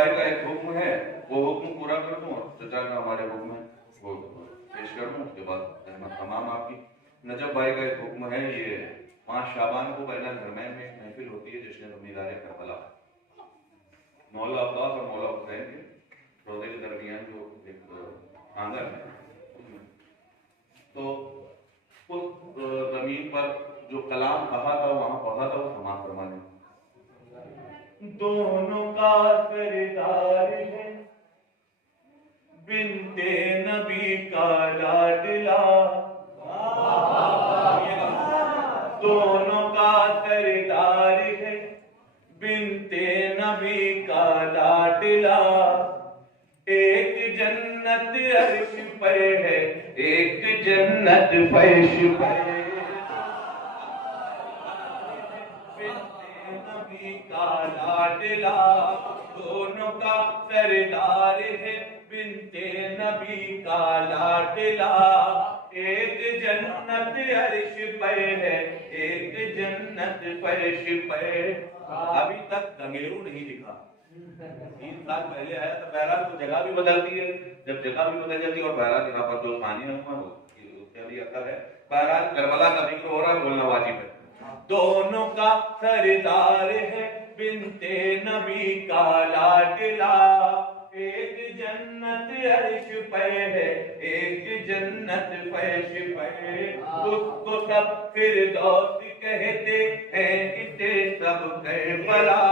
بھائی کا ایک حکم ہے، وہ حکم پورا کر دوں، چچا کا ہمارے حکم ہے وہ پیش کر دوں، اس کے بعد رحمت تمام آپ کی۔ نجف بھائی کا ایک حکم ہے، یہ 5 شعبان کو بین الحرمین میں ایک محفل ہوتی ہے جشن امیدار کربلا، مولا عباس اور مولا حسین کے روضے کے درمیان جو ایک آنگن ہے، تو اس زمین پر جو کلام کہا تھا وہاں پڑھا تھا وہ سماعت فرمانے۔ دونوں کا سردار ہے بنتے نبی کا لاڈلا، دونوں کا سردار ہے بنتے نبی کا لاڈلا، ایک جنت عرش پر ہے ایک جنت فرش پر، بنتے نبی کا لاڈلا، دونوں کا سردار ہے بنتے نبی کا لاڈلا، ایک جنت عرش پر ہے ایک جنت فرش پر۔ ابھی تک گنگیرو نہیں لکھا، 3 سال پہلے آیا تو بہرحال تو جگہ بھی بدلتی ہے، جب جگہ بھی بدل جاتی ہے اور بہرحال یہاں پر جو ثانی ہے اس کا بھی اثر ہے، بہرحال کربلا کا ذکر ہو رہا ہے، بولنا واجب ہے۔ دونوں کا سردار ہے بنتے نبی کا لاڈلا، ایک جنت عرش پر ہے ایک جنت فرش پر، اس کو سب فردوس کہتے ہیں اسے سب کربلا،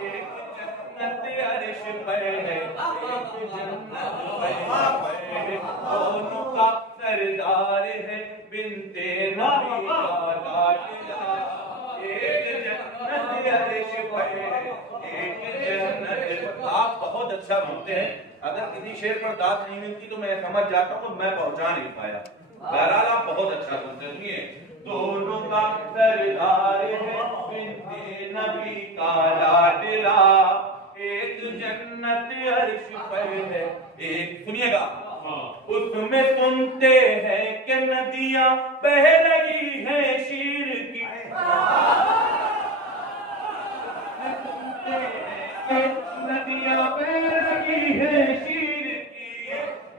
ایک جنت عرش پر ہے ایک جنت فرش پر، دونوں کا سردار ہے بنتے نبی کا لاڈلا، ایک جنت عرش پر ہے ایک جنت۔ آپ بہت اچھا بولتے ہیں، اگر کسی شعر پر داد نہیں ملتی تو میں سمجھ جاتا ہوں میں پہنچا نہیں پایا، بہرحال آپ بہت اچھا سنتے ہیں۔ دونوں کا سردار ہے بنتے نبی کا لاڈلا، ایک جنت عرش پر ہے ایک، سنیے گا، اس میں سنتے ہیں کہ ندیاں بہ رہی ہیں شیر کی، ندیاں بہ رہی ہیں شیر کی،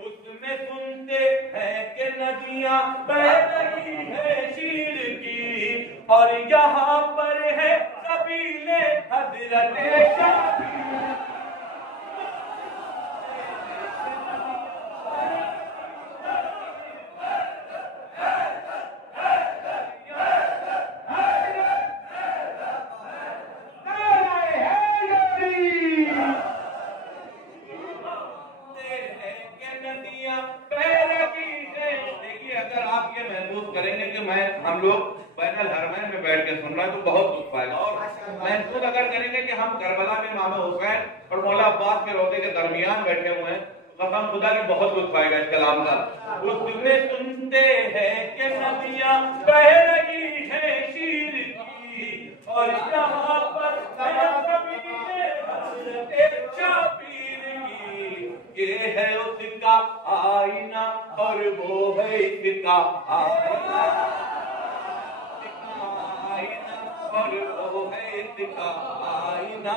اس میں سنتے ہیں کہ ندیاں بہ رہی ہیں شیر کی، اور یہاں پر ہے سبیل حضرت شابیر، ہم لوگ بین الحرمین میں بیٹھ کے سن رہے ہیں تو بہت دکھ پائے گا، اور محسوس اگر کریں گے کہ ہم کربلا میں امام حسین اور مولا عباس کے روضے کے درمیان بیٹھے ہوئے ہیں، قسم خدا کی بہت دکھ پائے گا اس کلام کا۔ اس میں سنتے ہیں کہ ندیاں بہ رہی ہیں شیر کی، اور یہاں پر ہے سبیل حضرت شابیر کی، یہ ہے اس کا آئینہ اور وہ ہے اس کا آئینہ، اور وہ ہے اس کا آئینہ،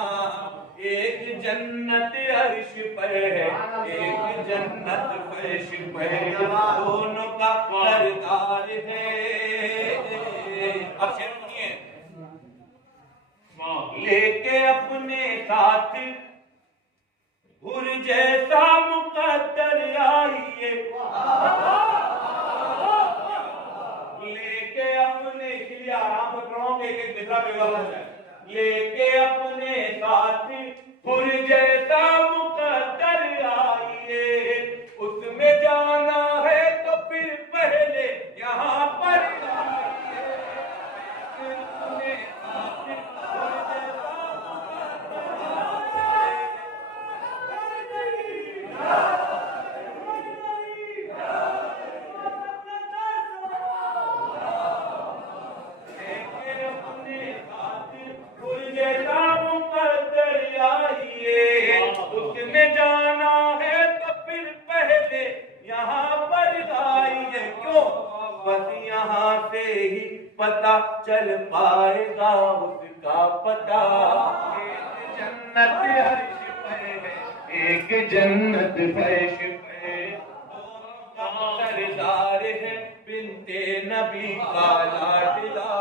ایک جنت عرش پر ہے ایک جنت فرش پر، دونوں کا سردار ہے۔ اب شعر سنیے، لے کے اپنے ساتھ حر جیسا مقدر آئیے، لے کے اپنے لیے آرام سے پڑھو کہ ایک مصرع پہ غور ہو جائے، لے کے اپنے ساتھ حر جیسا مقدر آئیے، اس میں جانا ہے تو پھر پہلے یہاں پر آئیے، اپنے ساتھ حر جیسا پتا چل پائے گا اس کا پتا. ایک جنت عرش پہ ہے ایک جنت فرش پہ, سردار ہے بنتے نبی کا لاڈلا.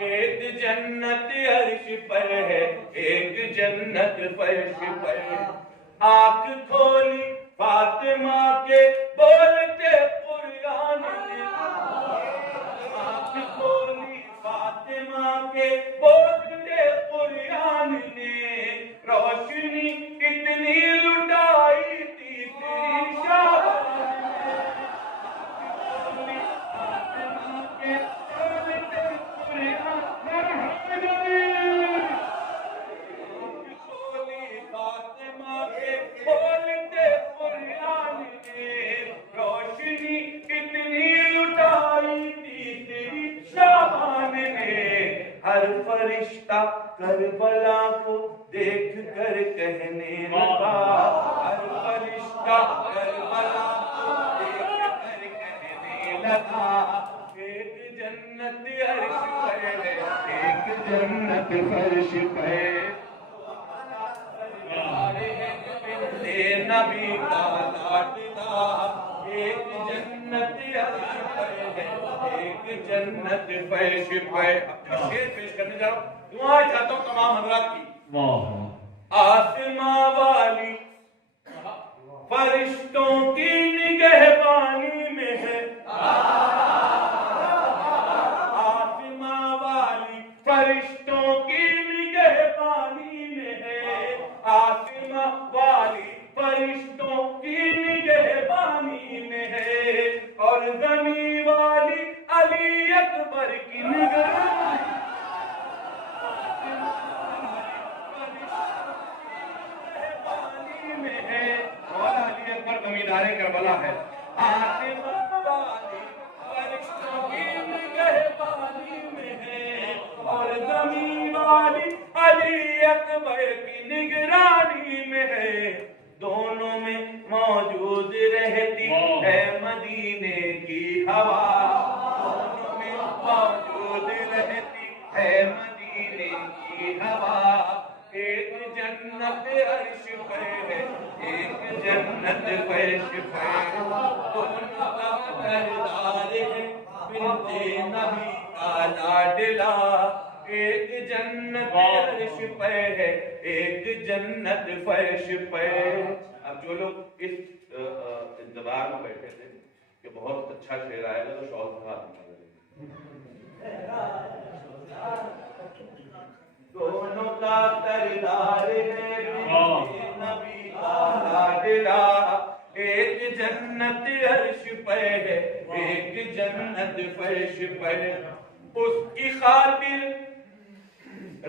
ایک جنت عرش پر ہے ایک جنت فرش پر. آنکھ کھولی فاطمہ کے بولتے قرآن نے, آنکھ کھولی فاطمہ کے بولتے قرآن نے. روشنی کتنی لٹائی تیسری شابان نے. فاطمہ کے بولتے قرآن بولتے قرآن نے. روشنی کتنی لٹائی تیسری شابان نے. ہر فرشتہ کربلا کو دیکھ کر کہنے لگا, ہر فرشتہ کربلا کو دیکھ کر کہنے لگا. ایک جنت عرش پر ہے ایک جنت فرش پہ. نبی کا لاڈلا. ایک جنت عرش پر ہے ایک جنت فرش پہ. اب شعر پیش کرنے جا رہا ہوں, دعا چاہتا ہوں تمام حضرات کی. آسماں والی فرشتوں کی نگہبانی میں ہے, آسماں والی فرشتوں کی نگہبانی میں ہے, آسماں والی فرشتوں کی نگہبانی میں ہے. اور زمین والی علی اکبر کی نگہبانی میں ہے. مولا علی اکبر زمیندار کربلا ہے. آسماں والی فرشتوں کی نگہبانی میں ہے اور زمین والی علی اکبر کی نگرانی میں ہے. دونوں میں موجود رہتی ہے مدینے کی ہوا, دونوں میں موجود رہتی ہے مدینے کی ہوا. ایک جنت عرش پہ ہے ایک جنت فرش پہ. دونوں کا سردار ہے بنتے نبی کا لاڈلا. ایک جنت عرش پہ ہے ایک جنت فرش پہ. اب جو لوگ اس انتظار میں بیٹھے تھے کہ بہت اچھا شعر آئے گا تو شوق سے ہاتھ اٹھا دیں. دونوں کا سردار ہے بنتے نبی کا لاڈلا. ایک جنت عرش پہ ہے ایک جنت فرش پہ. اس کی خاطر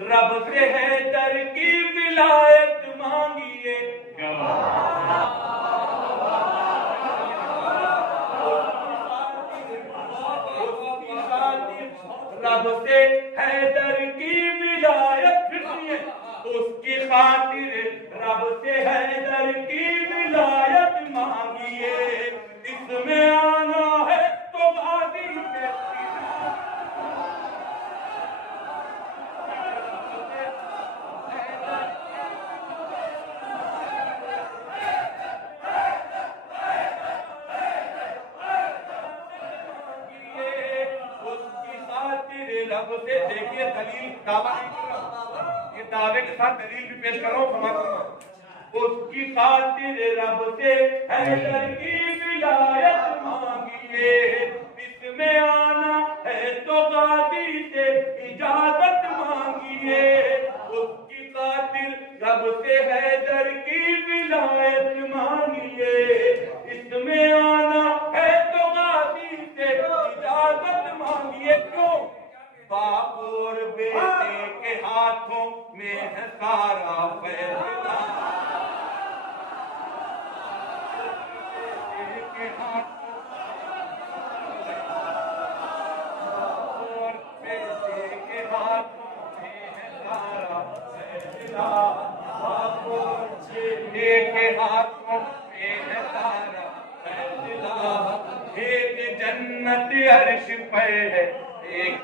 رب سے ہے در کی ولایت مانگیے. رب سے ہے در کی ولایت, اس کی خاطر رب سے ہے در کی ولایت مانگیے. اس میں آنا ہے تو غازی سے رب سے. دیکھیے دلیل دعویٰ نہیں کر رہا, یہ دعوے کے ساتھ دلیل بھی پیش کر رہا ہوں. فرماتا ہوں اس کی خاطر رب سے ہے در کی ولایت مانگیے. اس میں آنا ہے تو غازی سے اجازت مانگیے. اس کی خاطر رب سے ہے در کی ولایت مانگیے. اس میں آنا ہے تو غازی سے اجازت مانگیے. کیوں؟ باپ اور بیٹے کے ہاتھوں میں ہے سارا فیصلہ. کے ہاتھوں اور بیٹے کے ہاتھوں میں ہے سارا فیصلہ. باپ اور بیٹے کے ہاتھوں میں ہے سارا فیصلہ. ایک جنت عرش پہ ہے ایک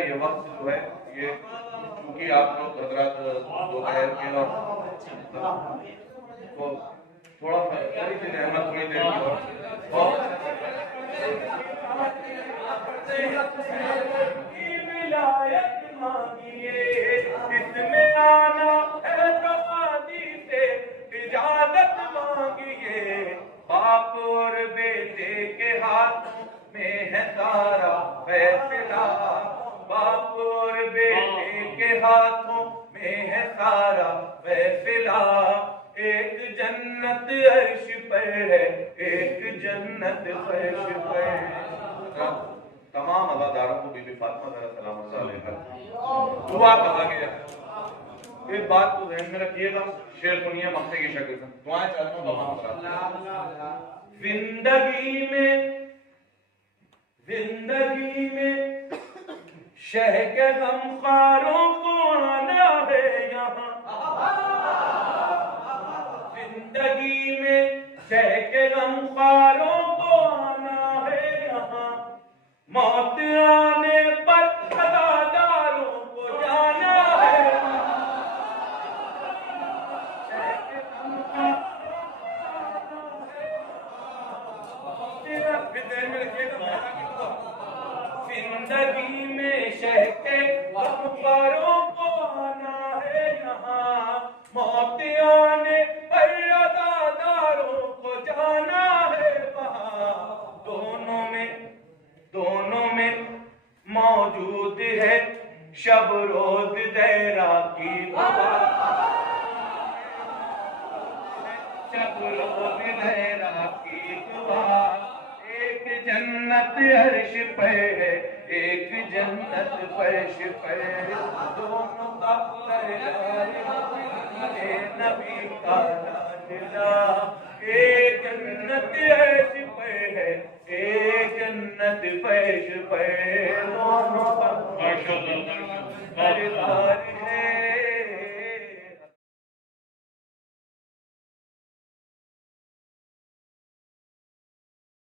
یہ وقت جو ہے یہ چونکہ آپ لوگ حضرات دوپہر کے اور تھوڑا سا احمد تھوڑی دیر کی ولایت مانگیے اس میں آنا ہے تو آدھی سے اجازت مانگیے باپ اور بیٹے کے ہاتھ میں ہے سارا فیصلہ باپ اور بیٹے کے ہاتھوں میں ہے سارا فیصلہ ایک جنت عرش پر ہے ایک جنت فرش پر ہے تمام عزاداروں کو بی بی فاطمہ زہرا سلام اللہ علیہا دعا کہا گیا ایک بات کو ذہن میں رکھیے گا شعر سنیے مقصد کی شکل سے دعائیں چاہتا ہوں تمام حضرات زندگی میں شہ کے غمخواروں کو آنا ہے یہاں زندگی میں شہ کے غمخواروں کو آنا ہے یہاں موت آنے پر عزاداروں کو جانا ہے زندگی میں شہ کے غمخواروں کو آنا ہے یہاں موت آنے پر عزاداروں کو جانا ہے وہاں دونوں میں موجود ہے شب روز زہرا کی دعا شب روز زہرا کی دعا ایک جنت عرش پر ہے ایک جنت فرش پر دونوں کا نبی کا لاڈلا ایک جنت عرش پر ہے ایک جنت فرش پر دونوں کا سردار ہے